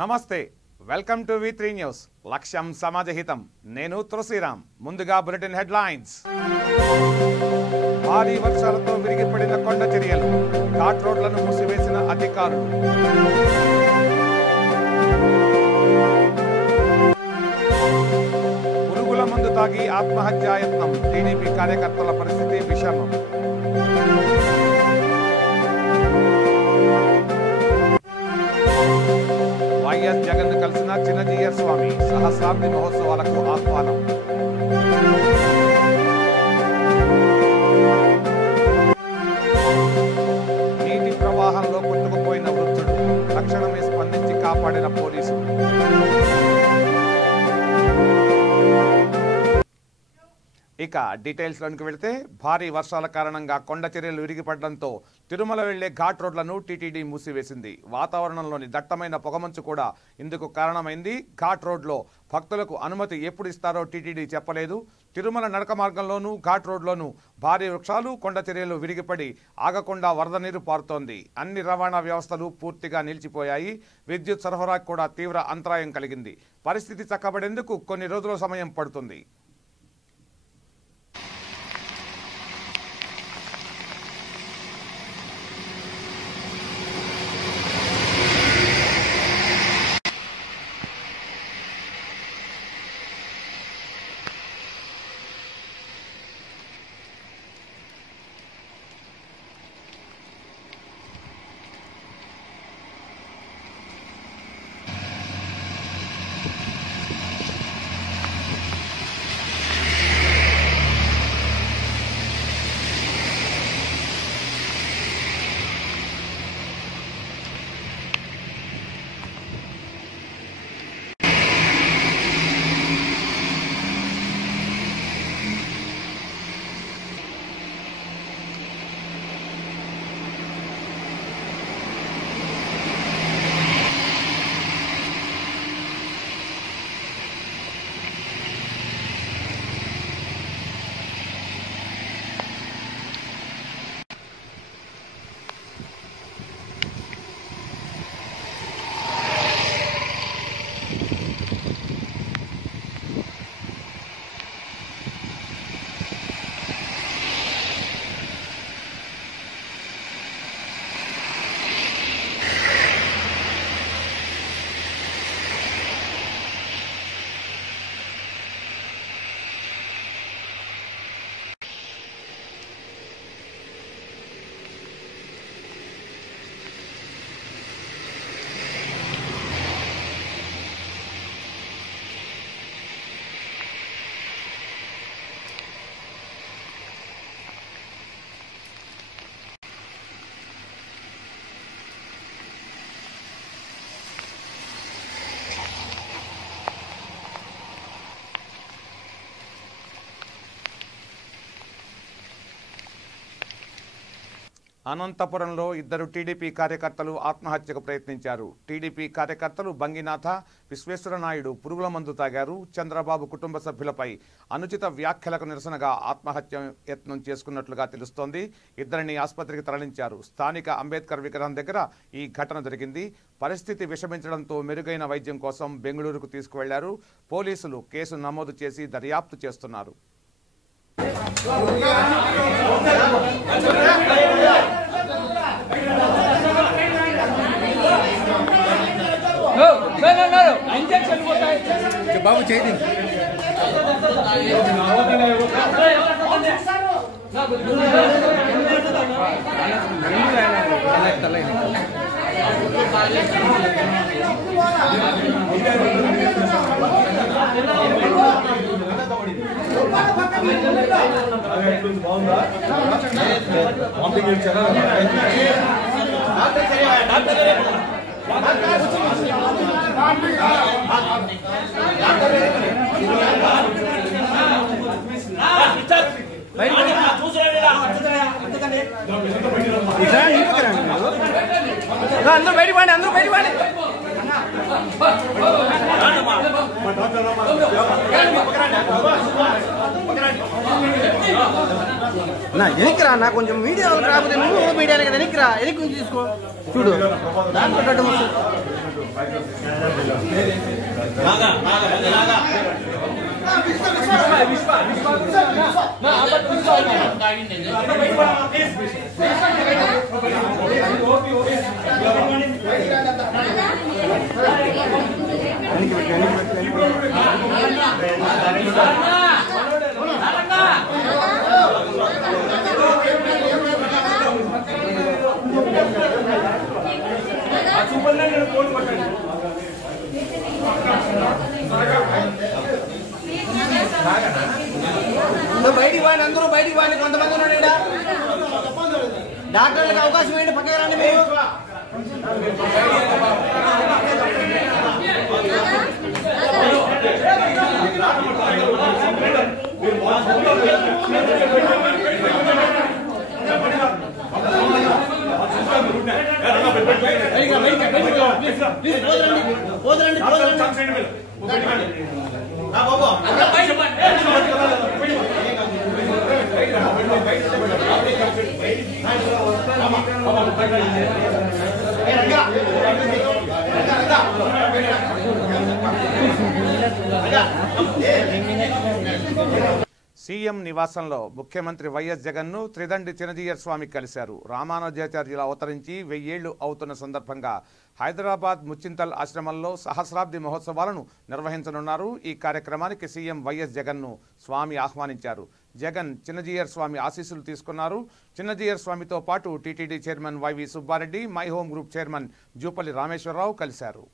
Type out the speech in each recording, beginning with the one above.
నమస్తే welcome to V3 news లక్ష్యం సమాజహితం నేను తులసిరామ్ ముందుగా బులెటిన్ హెడ్లైన్స్ భారీ వర్షాలతో విరిగిపడిన కొండ చర్యలు ఘాట్ రోడ్లను మూసివేసిన అధికారులు పురుగుల మందు తాగి ఆత్మహత్యాయత్నం టీడీపీ కార్యకర్తల పరిస్థితి విషమం వైఎస్ జగన్ కలిసిన చిన్నజీయ స్వామి సహస్రాబ్ది మహోత్సవాలకు ఆహ్వానం నీటి ప్రవాహంలో కొట్టుకుపోయిన వృద్ధుడు తక్షణమే స్పందించి కాపాడిన పోలీసులు ఇక డీటెయిల్స్లోనికి వెళితే భారీ వర్షాల కారణంగా కొండ చర్యలు విరిగిపడడంతో తిరుమల వెళ్లే ఘాట్ రోడ్లను టీటీడీ మూసివేసింది. వాతావరణంలోని దట్టమైన పొగమంచు కూడా ఇందుకు కారణమైంది. ఘాట్ రోడ్లో భక్తులకు అనుమతి ఎప్పుడు ఇస్తారో టీటీడీ చెప్పలేదు. తిరుమల నడక మార్గంలోనూ ఘాట్ రోడ్లోనూ భారీ వృక్షాలు కొండ చర్యలు విరిగిపడి ఆగకుండా వరద నీరు పారుతోంది. అన్ని రవాణా వ్యవస్థలు పూర్తిగా నిలిచిపోయాయి. విద్యుత్ సరఫరాకు కూడా తీవ్ర అంతరాయం కలిగింది. పరిస్థితి చక్కబడేందుకు కొన్ని రోజుల సమయం పడుతుంది. అనంతపురంలో ఇద్దరు టీడీపీ కార్యకర్తలు ఆత్మహత్యకు ప్రయత్నించారు. టీడీపీ కార్యకర్తలు బంగినాథ, విశ్వేశ్వరనాయుడు పురుగుల మందు తాగారు. చంద్రబాబు కుటుంబ సభ్యులపై అనుచిత వ్యాఖ్యలకు నిరసనగా ఆత్మహత్య యత్నం చేసుకున్నట్లుగా తెలుస్తోంది. ఇద్దరిని ఆసుపత్రికి తరలించారు. స్థానిక అంబేద్కర్ విగ్రహం దగ్గర ఈ ఘటన జరిగింది. పరిస్థితి విషమించడంతో మెరుగైన వైద్యం కోసం బెంగళూరుకు తీసుకువెళ్లారు. పోలీసులు కేసు నమోదు చేసి దర్యాప్తు చేస్తున్నారు. బాబు చేయండి అందరూ బయట పడి నా ఎనికిరా నా కొంచెం మీడియా రాకపోతే నువ్వు మీడియానికి ఎనికిరా ఎనికి తీసుకో చూడు దాంట్లో కట్టు బయటికి వాడిని అందరూ బయటికి వాడిని కొంతమంది ఉన్నాడు ఇక్కడ డాక్టర్లకు అవకాశం ఏంటి పక్కన రండి మీరు సీఎం నివాసంలో ముఖ్యమంత్రి వైఎస్ జగన్ను త్రిదండి చినజీయర్ స్వామి కలిశారు. రామానుజాచార్యులు అవతరించి 1000 ఏళ్లు అవుతున్న సందర్భంగా హైదరాబాద్ ముచ్చింతల్ ఆశ్రమంలో సహస్రాబ్ది మహోత్సవాలను నిర్వహించనున్నారు. ఈ కార్యక్రమానికి సీఎం వైఎస్ జగన్ను స్వామి ఆహ్వానించారు. జగన్ చినజీయర్ స్వామి ఆశీస్సులు తీసుకున్నారు. చినజీయర్ స్వామితో పాటు TTD chairman YV Subbareddy, my home group chairman Jupally Rameshwararao కలిశారు.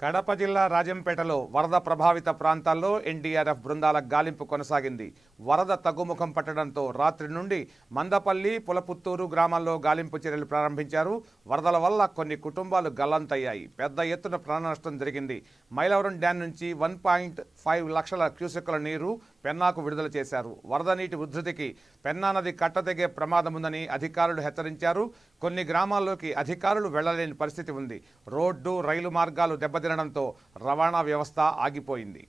కడప జిల్లా రాజంపేటలో వరద ప్రభావిత ప్రాంతాల్లో ఎన్డీఆర్ఎఫ్ బృందాల గాలింపు కొనసాగింది. వరద తగ్గుముఖం పట్టడంతో రాత్రి నుండి మందపల్లి, పులపుత్తూరు గ్రామాల్లో గాలింపు చర్యలు ప్రారంభించారు. వరదల వల్ల కొన్ని కుటుంబాలు గల్లంతయ్యాయి. పెద్ద ఎత్తున ప్రాణ నష్టం జరిగింది. మైలవరం డ్యాం నుంచి 1.5 లక్షల క్యూసెక్కుల నీరు పెన్నాకు విడుదల చేశారు. వరద నీటి ఉధృతికి పెన్నా నది కట్టతెగే ప్రమాదం ఉందని అధికారులు హెచ్చరించారు. కొన్ని గ్రామాల్లోకి అధికారులు వెళ్లలేని పరిస్థితి ఉంది. రోడ్డు, రైలు మార్గాలు దెబ్బతినడంతో రవాణా వ్యవస్థ ఆగిపోయింది.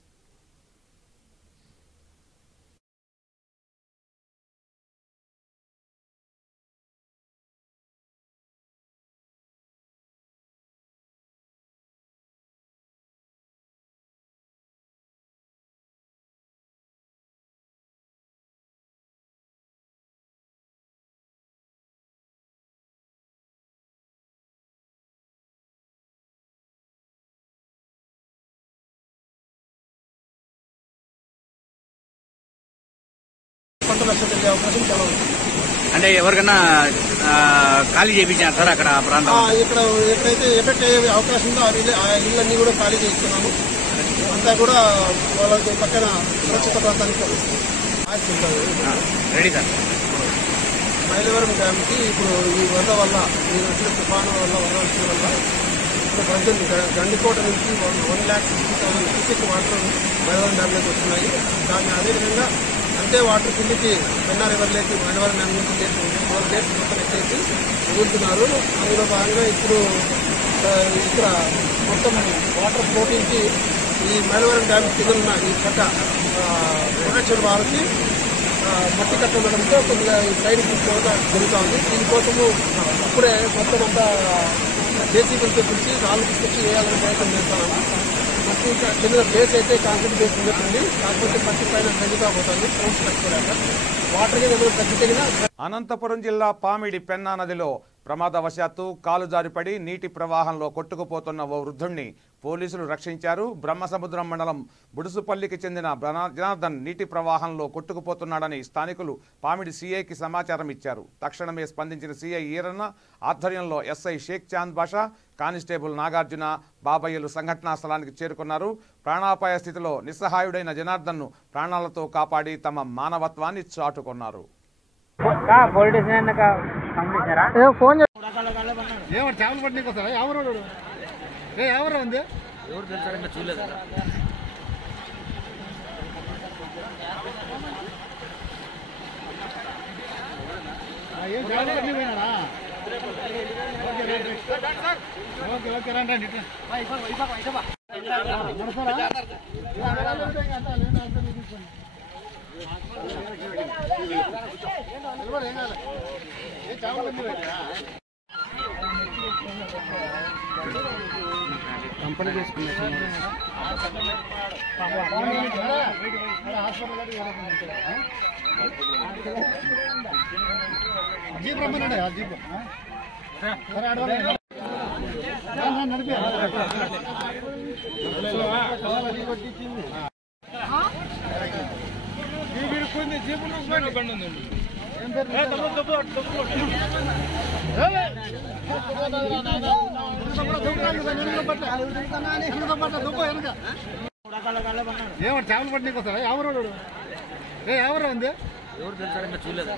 అంటే ఎవరికైనా ఖాళీ చేయించారు సార్ అక్కడ ప్రాంతం? ఇక్కడ ఎక్కడైతే ఎఫెక్ట్ అయ్యే అవకాశం ఉందో ఆ ఇళ్ళన్నీ కూడా ఖాళీ చేస్తున్నాము. అంతా కూడా వాళ్ళకి పక్కన సురక్షిత ప్రాంతానికి ఆశిస్తుంటారు. Ready sir. మైలవరం డ్యామ్కి ఇప్పుడు ఈ వరద వల్ల ఈ వచ్చిన తుఫాను వల్ల వరద వచ్చిన వల్ల ఇప్పుడు ప్రజెంట్ గండికోట నుంచి 1,60,000 క్యూసెక్ వాటర్ మైలవరం డ్యామ్లోకి వస్తున్నాయి. దాన్ని అదేవిధంగా అంతే వాటర్ కిందికి Penna river lake Mylavaram dam నుంచి గేట్స్ మొత్తం ఎత్తేసి వదులుతున్నారు. అందులో భాగంగా ఇప్పుడు ఇక్కడ మొత్తం వాటర్ ఫ్లోటింగ్కి ఈ మైలవరం డ్యామ్ కింద ఉన్న ఈ కట్ట ప్రొటెక్షన్ వాళ్ళకి మట్టి కట్ట ఉండడంతో కొద్దిగా ఈ సైడ్ తీసుకోవడం జరుగుతుంది. దీనికోసము ఇప్పుడే మొత్తం అంతా జేసీబీలతో పిలిచి రాళ్ళు తీసుకొచ్చి వేయాలని ప్రయత్నం చేస్తాను. మట్టి కింద బేస్ అయితే కాంక్రీట్ బేస్ ఉండేటుంది. కాకపోతే మట్టి పైన తగ్గుతా పోతుంది ఫోర్స్ కట్టుకోలేక వాటర్ తగ్గితేగిన. అనంతపురం జిల్లా పామిడి పెన్నా నదిలో ప్రమాదవశాత్తు కాలు జారిపడి నీటి ప్రవాహంలో కొట్టుకుపోతున్న ఓ వృద్ధుణ్ణి పోలీసులు రక్షించారు. బ్రహ్మసముద్రం మండలం బుడుసుపల్లికి చెందిన జనార్దన్ నీటి ప్రవాహంలో కొట్టుకుపోతున్నాడని స్థానికులు పామిడి సీఐకి సమాచారం ఇచ్చారు. తక్షణమే స్పందించిన సీఐ ఈరన్న ఆధ్వర్యంలో ఎస్ఐ షేక్ చాంద్ బాషా, కానిస్టేబుల్ నాగార్జున, బాబయ్యలు సంఘటనా స్థలానికి చేరుకున్నారు. ప్రాణాపాయ స్థితిలో నిస్సహాయుడైన జనార్దన్ను ప్రాణాలతో కాపాడి తమ మానవత్వాన్ని చాటుకున్నారు. కంపెనీ జీప్ రమ్మనండి ఆ జీప్ ఏమంటే చేపలు పట్టినకి వస్తారా? ఎవరు ఎవరు ఉంది ఎవరు తెలుసా చూడలేదు.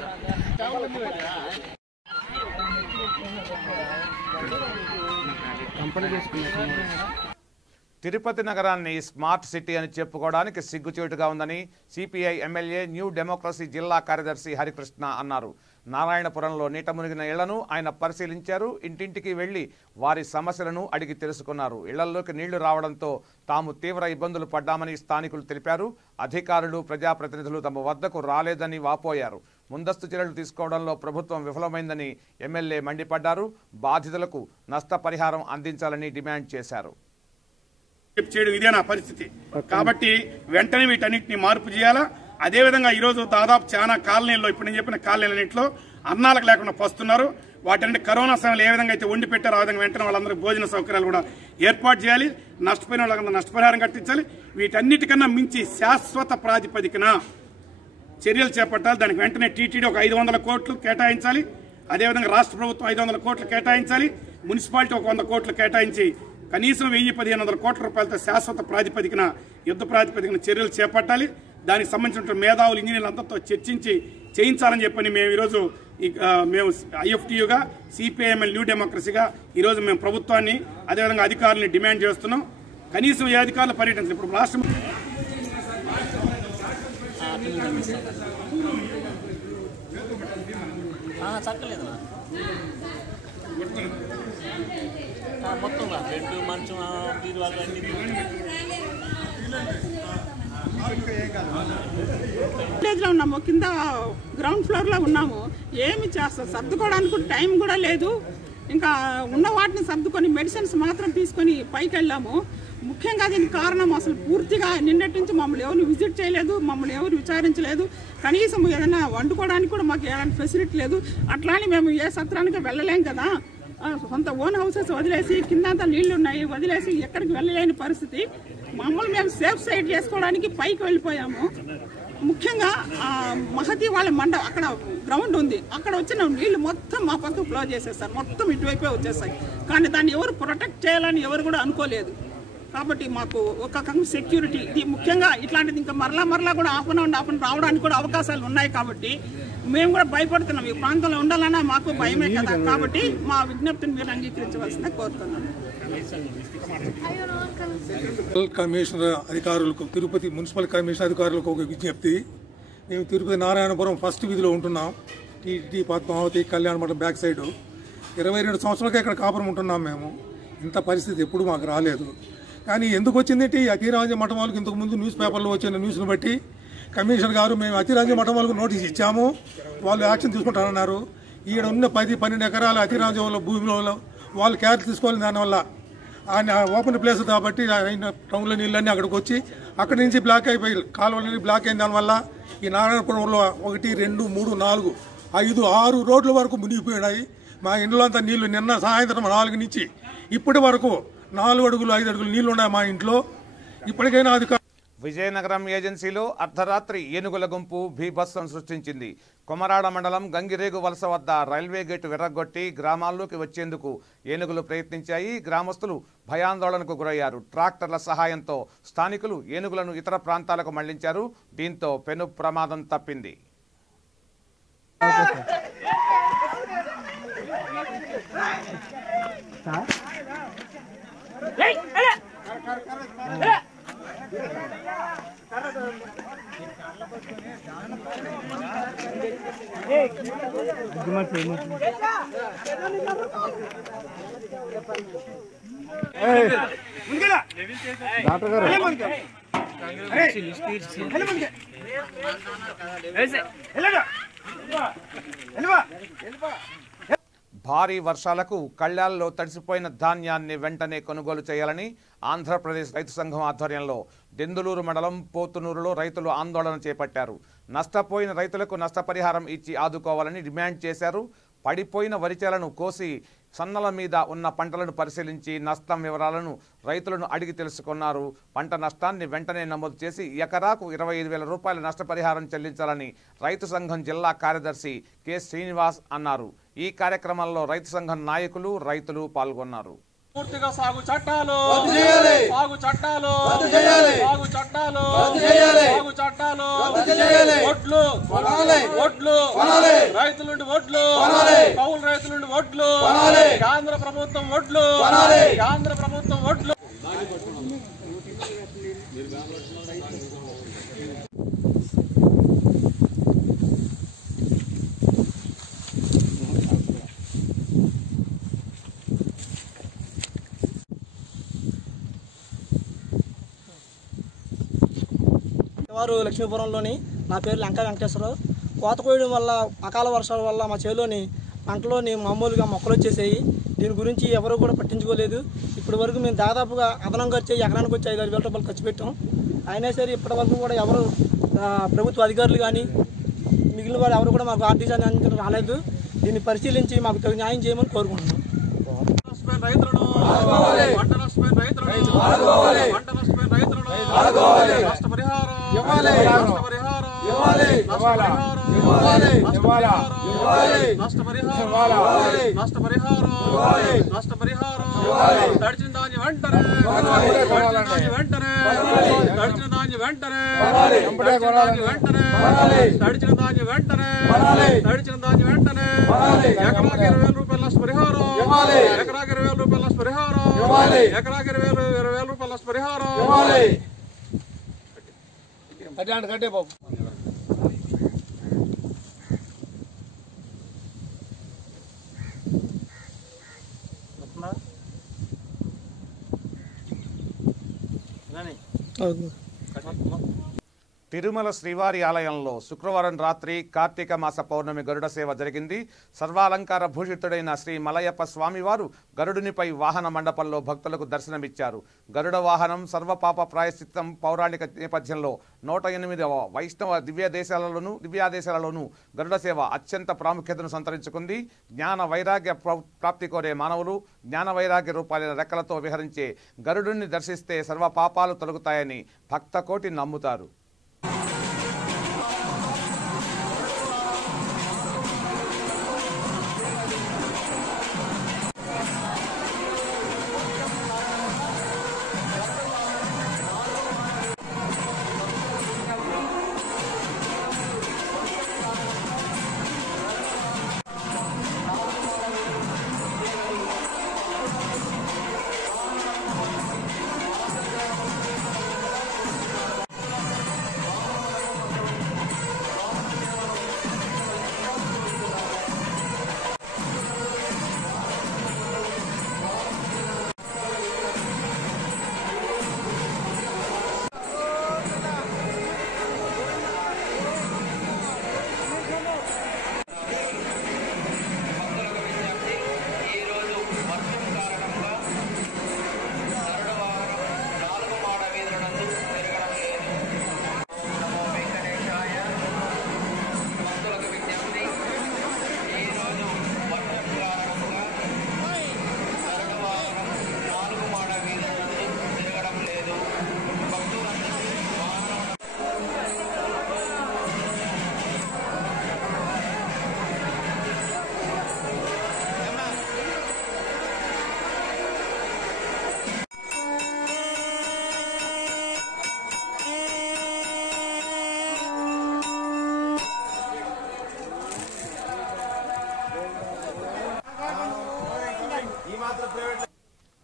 కంపెనీ చేసుకున్నారు. తిరుపతి నగరాన్ని స్మార్ట్ సిటీ అని చెప్పుకోవడానికి సిగ్గుచేటుగా ఉందని సిపిఐ ఎమ్మెల్యే న్యూ డెమోక్రసీ జిల్లా కార్యదర్శి హరికృష్ణ అన్నారు. నారాయణపురంలో నీట మునిగిన ఇళ్లను ఆయన పరిశీలించారు. ఇంటింటికి వెళ్లి వారి సమస్యలను అడిగి తెలుసుకున్నారు. ఇళ్లలోకి నీళ్లు రావడంతో తాము తీవ్ర ఇబ్బందులు పడ్డామని స్థానికులు తెలిపారు. అధికారులు, ప్రజాప్రతినిధులు తమ వద్దకు రాలేదని వాపోయారు. ముందస్తు చర్యలు తీసుకోవడంలో ప్రభుత్వం విఫలమైందని ఎమ్మెల్యే మండిపడ్డారు. బాధితులకు నష్టపరిహారం అందించాలని డిమాండ్ చేశారు. చేయడం ఇదే నా పరిస్థితి కాబట్టి వెంటనే వీటన్నిటిని మార్పు చేయాలా. అదేవిధంగా ఈరోజు దాదాపు చాలా కాలనీల్లో ఇప్పుడు నేను చెప్పిన కాలనీలన్నింటిలో అన్నాలకు లేకుండా పస్తున్నారు. వాటి కరోనా సమయంలో ఏ విధంగా అయితే వండి పెట్టారో ఆ విధంగా వెంటనే వాళ్ళందరికీ భోజన సౌకర్యాలు కూడా ఏర్పాటు చేయాలి. నష్టపోయిన వాళ్ళకి నష్టపరిహారం కట్టించాలి. వీటన్నిటికన్నా మించి శాశ్వత ప్రాతిపదికన చర్యలు చేపట్టాలి. దానికి వెంటనే టీటీడీ ఒక 500 కోట్లు కేటాయించాలి. అదేవిధంగా రాష్ట్ర ప్రభుత్వం 500 కోట్లు కేటాయించాలి. మున్సిపాలిటీ ఒక 100 కోట్లు కేటాయించి కనీసం 1000-1500 కోట్ల రూపాయలతో శాశ్వత ప్రాతిపదికన యుద్ధ ప్రాతిపదికన చర్యలు చేపట్టాలి. దానికి సంబంధించిన మేధావులు, ఇంజనీర్లు అందరితో చర్చించి చేయించాలని చెప్పని మేము ఈరోజు మేము ఐఎఫ్టీయుగా సిపిఐఎంఎల్ న్యూ డెమోక్రసీగా ఈరోజు మేము ప్రభుత్వాన్ని అదేవిధంగా అధికారులని డిమాండ్ చేస్తున్నాం. కనీసం ఏ అధికారులు పర్యటించాలి. ఇప్పుడు రాష్ట్రం మొత్తం బెడ్ మంచం విలేజ్లో ఉన్నాము, కింద గ్రౌండ్ ఫ్లోర్లో ఉన్నాము. ఏమి చేస్తాం, సర్దుకోవడానికి టైం కూడా లేదు. ఇంకా ఉన్న వాటిని సర్దుకొని మెడిసిన్స్ మాత్రం తీసుకొని పైకి వెళ్ళాము. ముఖ్యంగా దీనికి కారణం అసలు పూర్తిగా నిన్నటి నుంచి మమ్మల్ని ఎవరు విజిట్ చేయలేదు, మమ్మల్ని ఎవరు విచారించలేదు. కనీసం ఏదైనా వండుకోవడానికి కూడా మాకు ఎలాంటి ఫెసిలిటీ లేదు. అట్లానే మేము ఏ సత్రానికి వెళ్ళలేం కదా. సొంత ఓన్ హౌసెస్ వదిలేసి కిందంతా నీళ్లు ఉన్నాయి వదిలేసి ఎక్కడికి వెళ్ళలేని పరిస్థితి. మమ్మల్ని మేము సేఫ్ సైడ్ చేసుకోవడానికి పైకి వెళ్ళిపోయాము. ముఖ్యంగా మహతి వాళ్ళ అక్కడ గ్రౌండ్ ఉంది, అక్కడ వచ్చిన నీళ్లు మొత్తం మా పక్కకు ఫ్లో చేసేస్తారు, మొత్తం ఇటువైపే వచ్చేస్తాయి. కానీ దాన్ని ఎవరు ప్రొటెక్ట్ చేయాలని ఎవరు కూడా అనుకోలేదు. కాబట్టి మాకు ఒక సెక్యూరిటీ ఇది ముఖ్యంగా. ఇట్లాంటిది ఇంకా మరలా కూడా ఆఫ్ రావడానికి కూడా అవకాశాలు ఉన్నాయి. కాబట్టి మేము కూడా భయపడుతున్నాం. ఈ ప్రాంతంలో ఉండాలన్నా మాకు భయమే కదా. కాబట్టి మా విజ్ఞప్తిని మీరు అంగీకరించవలసిందే కోరుతున్నాను. కమిషనర్ అధికారులకు, తిరుపతి మున్సిపల్ కమిషనర్ అధికారులకు ఒక విజ్ఞప్తి. మేము తిరుపతి నారాయణపురం ఫస్ట్ వీధిలో ఉంటున్నాం. టీటీ పద్మావతి కళ్యాణ మండపం బ్యాక్ సైడ్ 22 సంవత్సరాలకే ఇక్కడ కాపురం ఉంటున్నాం. మేము ఇంత పరిస్థితి ఎప్పుడు మాకు రాలేదు. కానీ ఎందుకు వచ్చిందంటే ఈ అతిరాజ్య మఠం వాళ్ళకి ఇంతకుముందు న్యూస్ పేపర్లో వచ్చిన న్యూస్ను బట్టి కమిషనర్ గారు మేము అతిరాజ్య మఠం వాళ్ళకు నోటీస్ ఇచ్చాము, వాళ్ళు యాక్షన్ తీసుకుంటారన్నారు. ఈడ ఉన్న 10-12 ఎకరాల అతిరాజ్యంలో భూమిలో వాళ్ళు కేర్ తీసుకోవాలి. దానివల్ల ఆయన ఓపెన్ ప్లేస్ కాబట్టి టౌన్లో నీళ్ళన్నీ అక్కడికి వచ్చి అక్కడి నుంచి బ్లాక్ అయిపోయి కాలువలన్నీ బ్లాక్ అయిన దానివల్ల ఈ నారాయణపురంలో 1, 2, 3, 4, 5, 6 రోడ్ల వరకు మునిగిపోయినాయి. మా ఇంట్లో అంతా నీళ్లు నిన్న సాయంత్రం 4 నుంచి ఇప్పటి వరకు 4 అడుగులు 5 అడుగులు నీళ్లు ఉన్నాయి మా ఇంట్లో. ఇప్పటికైనా అధికారులు. విజయనగరం ఏజెన్సీలో అర్ధరాత్రి ఏనుగుల గుంపు బీభత్సం సృష్టించింది. కొమరాడ మండలం గంగిరేగు వలస వద్ద రైల్వే గేటు విర్రగొట్టి గ్రామాల్లోకి వచ్చేందుకు ఏనుగులు ప్రయత్నించాయి. గ్రామస్తులు భయాందోళనకు గురయ్యారు. ట్రాక్టర్ల సహాయంతో స్థానికులు ఏనుగులను ఇతర ప్రాంతాలకు మళ్లించారు. దీంతో పెను ప్రమాదం తప్పింది. భారీ వర్షాలకు కళ్యాల్లో తడిసిపోయిన ధాన్యాన్ని వెంటనే కొనుగోలు చేయాలని ఆంధ్రప్రదేశ్ రైతు సంఘం ఆధ్వర్యంలో దెందులూరు మండలం పోతునూరులో రైతులు ఆందోళన చేపట్టారు. నష్టపోయిన రైతులకు నష్టపరిహారం ఇచ్చి ఆదుకోవాలని డిమాండ్ చేశారు. పడిపోయిన వరిచేలను కోసి సన్నల మీద ఉన్న పంటలను పరిశీలించి నష్టం వివరాలను రైతులను అడిగి తెలుసుకున్నారు. పంట నష్టాన్ని వెంటనే నమోదు చేసి ఎకరాకు 25,000 రూపాయల నష్టపరిహారం చెల్లించాలని రైతు సంఘం జిల్లా కార్యదర్శి కె శ్రీనివాస్ అన్నారు. ఈ కార్యక్రమంలో రైతు సంఘం నాయకులు, రైతులు పాల్గొన్నారు. పూర్తిగా సాగు చట్టాలు సాగు చట్టాలు సాగు చట్టాలు సాగు చట్టాలు ఒడ్లు ఒడ్లు రైతుల నుండి ఒడ్లు కౌలు రైతుల నుండి ఒడ్లు కేంద్ర ప్రభుత్వం ఒడ్లు కేంద్ర ప్రభుత్వం ఒడ్లు. వారు లక్ష్మీపురంలోని నా పేరు లంకా వెంకటేశ్వరరావు. కోత కోయడం వల్ల అకాల వర్షాల వల్ల మా చేలోని పంటలోని మామూలుగా మొక్కలు వచ్చేసాయి. దీని గురించి ఎవరు కూడా పట్టించుకోలేదు. ఇప్పటి వరకు మేము దాదాపుగా అదనంగా వచ్చే ఎకరానికి వచ్చి 5,000 రూపాయలు ఖర్చు పెట్టాం. అయినా సరే ఇప్పటి వరకు కూడా ఎవరు ప్రభుత్వ అధికారులు కానీ మిగిలిన వారు ఎవరు కూడా మాకు ఆర్టీసీ అందించడం రాలేదు. దీన్ని పరిశీలించి మాకు తగు న్యాయం చేయమని కోరుకుంటున్నాం. తడిచిన దాన్ని వెంటనే వెంటనే తడిచిన దాన్ని వెంటనే తడిచిన దాన్ని వెంటనే తడిచిన దాన్ని వెంటనే తడిచిన దాన్ని వెంటనే ఎకరాకి 20,000 రూపాయల నష్టపరిహారం ఎకరాకి 20,000 రూపాయల నష్టపరిహారం ఎకరాకి 20,000 రూపాయల నష్టపరిహారం. కట్టే బాబు తిరుమల శ్రీవారి ఆలయంలో శుక్రవారం రాత్రి కార్తీక మాస పౌర్ణమి గరుడ సేవ జరిగింది. సర్వాలంకార భూషితుడైన శ్రీ మలయప్ప స్వామివారు గరుడునిపై వాహన మండపంలో భక్తులకు దర్శనమిచ్చారు. గరుడ వాహనం సర్వపాప ప్రాయశ్చిత్తం పౌరాణిక నేపథ్యంలో 108వ వైష్ణవ దివ్యాదేశాలలోనూ గరుడ సేవ అత్యంత ప్రాముఖ్యతను సంతరించుకుంది. జ్ఞాన వైరాగ్య ప్రాప్తి కోరే మానవులు జ్ఞాన వైరాగ్య రూపాలైన రెక్కలతో విహరించే గరుడుని దర్శిస్తే సర్వపాపాలు తొలగుతాయని భక్తకోటి నమ్ముతారు.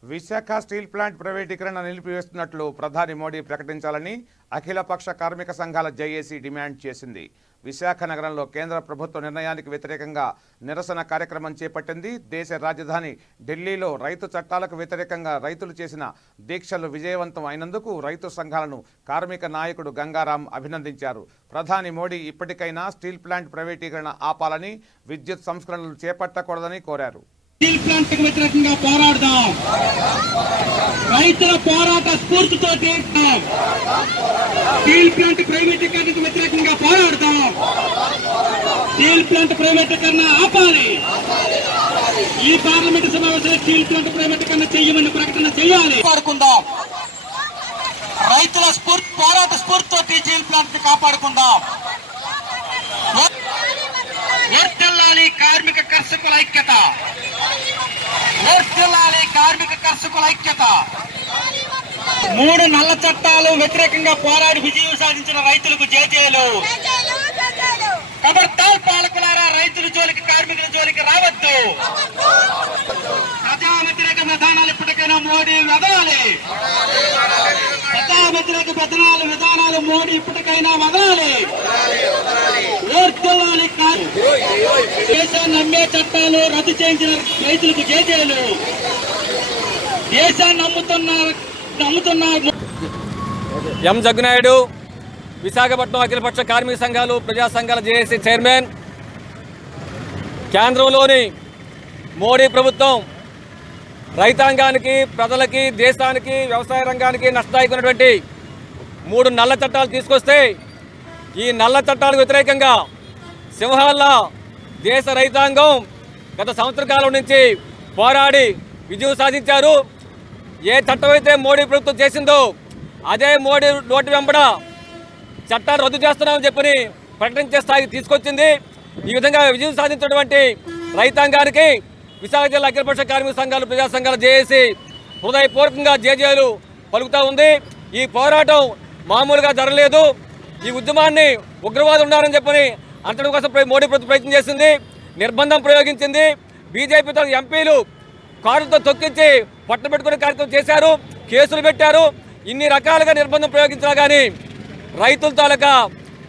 విశాఖ స్టీల్ ప్లాంట్ ప్రైవేటీకరణ నిలిపివేస్తున్నట్లు ప్రధాని మోడీ ప్రకటించాలని అఖిలపక్ష కార్మిక సంఘాల జేఏసీ డిమాండ్ చేసింది. విశాఖ నగరంలో కేంద్ర ప్రభుత్వ నిర్ణయానికి వ్యతిరేకంగా నిరసన కార్యక్రమం చేపట్టింది. దేశ రాజధాని ఢిల్లీలో రైతు చట్టాలకు వ్యతిరేకంగా రైతులు చేసిన దీక్షలు విజయవంతం అయినందుకు రైతు సంఘాలను కార్మిక నాయకుడు గంగారాం అభినందించారు. ప్రధాని మోడీ ఇప్పటికైనా స్టీల్ ప్లాంట్ ప్రైవేటీకరణ ఆపాలని, విద్యుత్ సంస్కరణలు చేపట్టకూడదని కోరారు. స్టీల్ ప్లాంట్ కు వ్యతిరేకంగా పోరాడదాం. రైతుల పోరాట స్ఫూర్తితోటి స్టీల్ ప్లాంట్ ప్రైవేటీకరణకు వ్యతిరేకంగా పోరాడదాం. స్టీల్ ప్లాంట్ ప్రైవేటీకరణ ఆపాలి. ఈ పార్లమెంటు సమావేశంలో స్టీల్ ప్లాంట్ ప్రైవేటీకరణ చేయమని ప్రకటన చేయాలి. కాపాడుకుందాం. రైతుల పోరాట స్ఫూర్తితోటి స్టీల్ ప్లాంట్ ని కాపాడుకుందాం. వర్ధిల్లాలి కార్మిక కర్షకుల ఐక్యత. వర్ధిల్లాలి కార్మిక కర్షకుల ఐక్యత. 3 నల్ల చట్టాలు వ్యతిరేకంగా పోరాడి విజయం సాధించిన రైతులకు జేజేలు. ఖబర్దార్ పాలకులారా, రైతుల జోలికి కార్మికుల జోలికి రావద్దు. ప్రజా వ్యతిరేక విధానాలు ఇప్పటికైనా మోడీ వదలాలి. ప్రజా వ్యతిరేక విధానాలు మోడీ ఇప్పటికైనా వదలాలి. దేశాన్ని అమ్మే చట్టాలు రద్దు చేయించిన రైతులకు జేజేలు. దేశాన్ని అమ్ముతున్నారు. ఎం జగ్గునాయుడు, విశాఖపట్నం అఖిలపక్ష కార్మిక సంఘాలు ప్రజా సంఘాల జేఏసీ చైర్మన్. కేంద్రంలోని మోడీ ప్రభుత్వం రైతాంగానికి, ప్రజలకి, దేశానికి, వ్యవసాయ రంగానికి నష్టదాయకున్నటువంటి 3 నల్ల చట్టాలు తీసుకొస్తే ఈ నల్ల చట్టాలకు వ్యతిరేకంగా సింహాల్లా దేశ రైతాంగం గత సంవత్సర కాలం నుంచి పోరాడి విజయం సాధించారు. ఏ చట్టం అయితే మోడీ ప్రభుత్వం చేసిందో అదే మోడీ నోటి వెంబడ చట్టాలు రద్దు చేస్తున్నామని చెప్పని ప్రకటించే స్థాయికి తీసుకొచ్చింది. ఈ విధంగా విజయం సాధించినటువంటి రైతాంగానికి విశాఖ జిల్లా అఖిలపక్ష కార్మిక సంఘాలు ప్రజా సంఘాల జేఏసీ హృదయపూర్వకంగా జేజేలు పలుకుతూ ఉంది. ఈ పోరాటం మామూలుగా జరగలేదు. ఈ ఉద్యమాన్ని ఉగ్రవాదులు ఉన్నారని చెప్పని అంతటి కోసం మోడీ ప్రభుత్వం ప్రయత్నం చేసింది. నిర్బంధం ప్రయోగించింది. బీజేపీతో ఎంపీలు కారుతో తొక్కించి పట్టుబెట్టుకునే కార్యక్రమం చేశారు. కేసులు పెట్టారు. ఇన్ని రకాలుగా నిర్బంధం ప్రయోగించినా కానీ రైతుల తాలూకా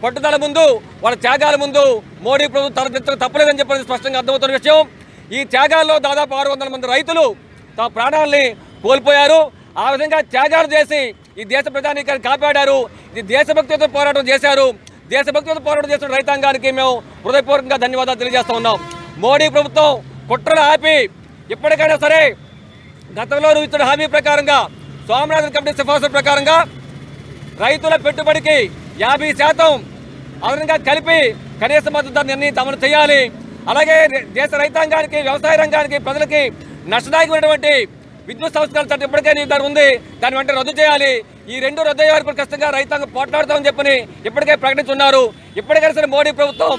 పట్టుదల ముందు, వాళ్ళ త్యాగాల ముందు మోడీ ప్రభుత్వం తలదించక తప్పలేదని చెప్పి స్పష్టంగా అర్థమవుతున్న విషయం. ఈ త్యాగాల్లో దాదాపు 600 మంది రైతులు తమ ప్రాణాలని కోల్పోయారు. ఆ విధంగా త్యాగాలు చేసి ఈ దేశ ప్రధానికాన్ని కాపాడారు. ఇది దేశభక్తితో పోరాటం చేశారు. దేశభక్తితో పోరాటం చేసిన రైతాంగానికి మేము హృదయపూర్వకంగా ధన్యవాదాలు తెలియజేస్తా ఉన్నాం. మోడీ ప్రభుత్వం కుట్రలు ఆపి ఇప్పటికైనా సరే గతంలో ఇచ్చిన హామీ ప్రకారంగా, సోమనాథన్ కమిటీ సిఫార్సుల ప్రకారంగా రైతుల పెట్టుబడికి 50% అదనంగా కలిపి కనీస మద్దతు ధర నిర్ణయం అమలు చేయాలి. అలాగే దేశ రైతాంగానికి, వ్యవసాయ రంగానికి, ప్రజలకి నష్టదాయకమైనటువంటి విద్యుత్ సంస్కరణ చట్టం ఇప్పటికే నిర్ధారణ ఉంది, దాని వెంటనే రద్దు చేయాలి. ఈ 2 రద్దు అయ్యే వరకు ఖచ్చితంగా రైతాంగం పోట్లాడతామని చెప్పని ఇప్పటికే ప్రకటించున్నారు. ఇప్పటికైనా సరే మోడీ ప్రభుత్వం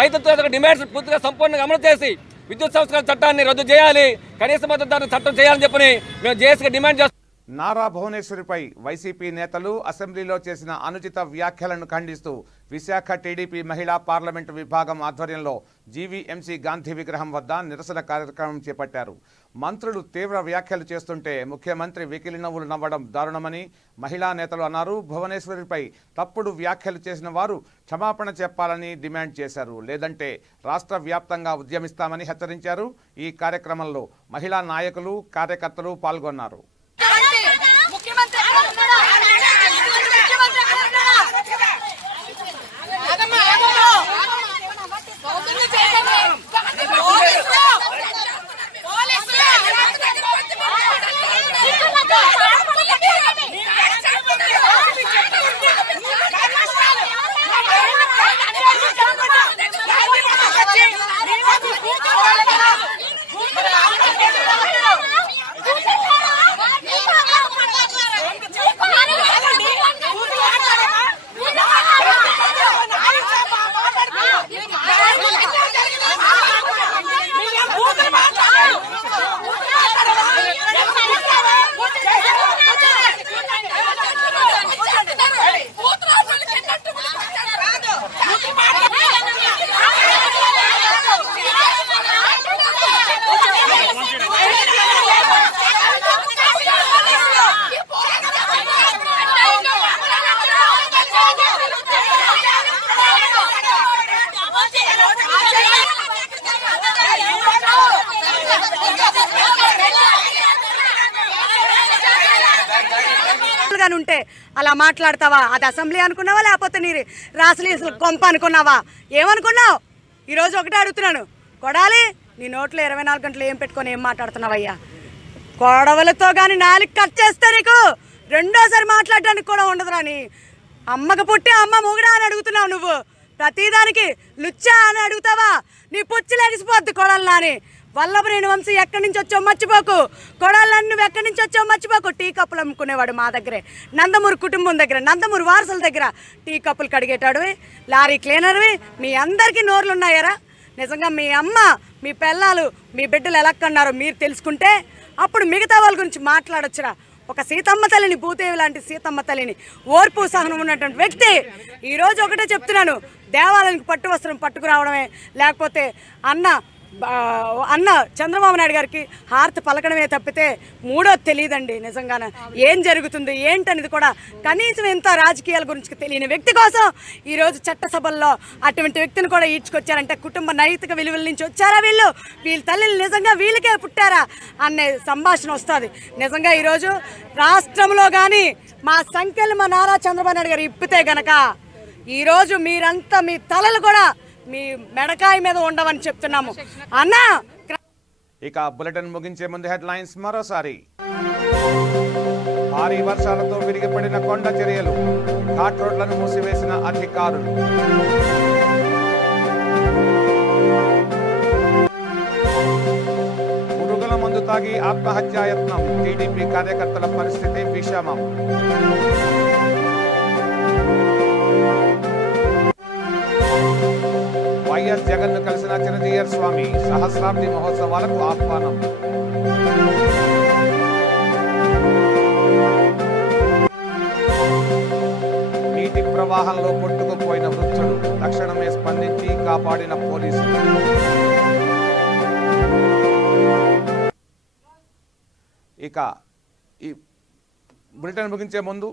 రైతులతో డిమాండ్స్ పూర్తిగా సంపూర్ణంగా అమలు చేసి విద్యుత్ సంస్కరణ చట్టాన్ని రద్దు చేయాలి, కనీస మద్దతు ధర చట్టం చేయాలని చెప్పని మేము జేఏసీగా డిమాండ్ చేస్తాం. నారా భువనేశ్వరిపై వైసీపీ నేతలు అసెంబ్లీలో చేసిన అనుచిత వ్యాఖ్యలను ఖండిస్తూ విశాఖ టీడీపీ మహిళా పార్లమెంటు విభాగం ఆధ్వర్యంలో జీవీఎంసీ గాంధీ విగ్రహం వద్ద నిరసన కార్యక్రమం చేపట్టారు. మంత్రులు తీవ్ర వ్యాఖ్యలు చేస్తుంటే ముఖ్యమంత్రి వెకిలి నవ్వులు నవ్వడం దారుణమని మహిళా నేతలు అన్నారు. భువనేశ్వరిపై తప్పుడు వ్యాఖ్యలు చేసిన వారు క్షమాపణ చెప్పాలని డిమాండ్ చేశారు. లేదంటే రాష్ట్ర వ్యాప్తంగా ఉద్యమిస్తామని హెచ్చరించారు. ఈ కార్యక్రమంలో మహిళా నాయకులు, కార్యకర్తలు పాల్గొన్నారు. కానీ ఉంటే అలా మాట్లాడతావా? అది అసెంబ్లీ అనుకున్నావా లేకపోతే నీ రాసలీసులు కొంప అనుకున్నావా? ఏమనుకున్నావు? ఈరోజు ఒకటే అడుగుతున్నాను, కొడాలి నీ నోట్లో 24 గంటలు ఏం పెట్టుకొని ఏం మాట్లాడుతున్నావయ్యా? కొడవలతో కానీ నాలుగు కట్ చేస్తే నీకు రెండోసారి మాట్లాడడానికి కూడా ఉండదురా. నీ అమ్మకు పుట్టి అమ్మ మొగుడా అని అడుగుతున్నావు నువ్వు. ప్రతిదానికి లుచ్చా అని అడుగుతావా? నీ పుచ్చి లెగిసిపోద్ది కొడాలి అని. వల్లభనేని వంశీ ఎక్కడి నుంచి వచ్చావు మర్చిపోకు. కొడాలని నువ్వు ఎక్కడి నుంచి వచ్చావు మర్చిపోకు. టీ కప్పులు అమ్ముకునేవాడు మా దగ్గరే, నందమూరి కుటుంబం దగ్గర, నందమూరి వారసుల దగ్గర టీ కప్పులు కడిగేటాడువి, లారీ క్లీనర్వి. మీ అందరికీ నోర్లు ఉన్నాయారా? నిజంగా మీ అమ్మ, మీ పిల్లలు, మీ బిడ్డలు ఎలా కన్నారో మీరు తెలుసుకుంటే అప్పుడు మిగతా వాళ్ళ గురించి మాట్లాడొచ్చురా. ఒక సీతమ్మ తల్లిని, భూదేవి లాంటి సీతమ్మ తల్లిని, ఓర్పు సహనం ఉన్నటువంటి వ్యక్తి ఈరోజు ఒకటే చెప్తున్నాను, దేవాలయానికి పట్టు వస్త్రం పట్టుకురావడమే, లేకపోతే అన్న చంద్రబాబు నాయుడు గారికి హారతి పలకడమే తప్పితే మూడోది తెలియదండి. నిజంగానే ఏం జరుగుతుంది ఏంటనేది కూడా కనీసం ఎంత రాజకీయాల గురించి తెలియని వ్యక్తి కోసం ఈరోజు చట్టసభల్లో అటువంటి వ్యక్తిని కూడా ఈడ్చుకొచ్చారంటే కుటుంబ నైతిక విలువల నుంచి వచ్చారా వీళ్ళు? వీళ్ళ తల్లిని నిజంగా వీళ్ళకే పుట్టారా అనే సంభాషణ వస్తుంది. నిజంగా ఈరోజు రాష్ట్రంలో కానీ మా సంఖ్యలు మా నారా చంద్రబాబు నాయుడు గారు ఇప్పితే గనక ఈరోజు మీరంతా మీ తలలు కూడా మీ మెడకాయ మీద ఉండవని చెప్తున్నాము అన్నా. ఇక బులెటిన్ ముగించే ముందు హెడ్లైన్స్ మరోసారి. భారీ వర్షాలతో విరిగిపడిన కొండ చర్యలు, ఘాట్ రోడ్లను మూసివేసిన అధికారులు. పురుగుల మందు తాగి ఆత్మహత్యాయత్నం, టీడీపీ కార్యకర్తల పరిస్థితి విషమం. వైఎస్ జగన్ ను కలిసిన చిరంజీవి స్వామి, సహస్రాబ్ది మహోత్సవాలకు ఆహ్వానం. నీటి ప్రవాహంలో కొట్టుకుపోయిన వృద్ధుడు, తక్షణమే స్పందించి కాపాడిన పోలీసులు. ఇక ఈ బులెటిన్ ముగించే ముందు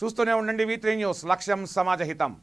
చూస్తూనే ఉండండి V3 న్యూస్, లక్ష్యం సమాజ హితం.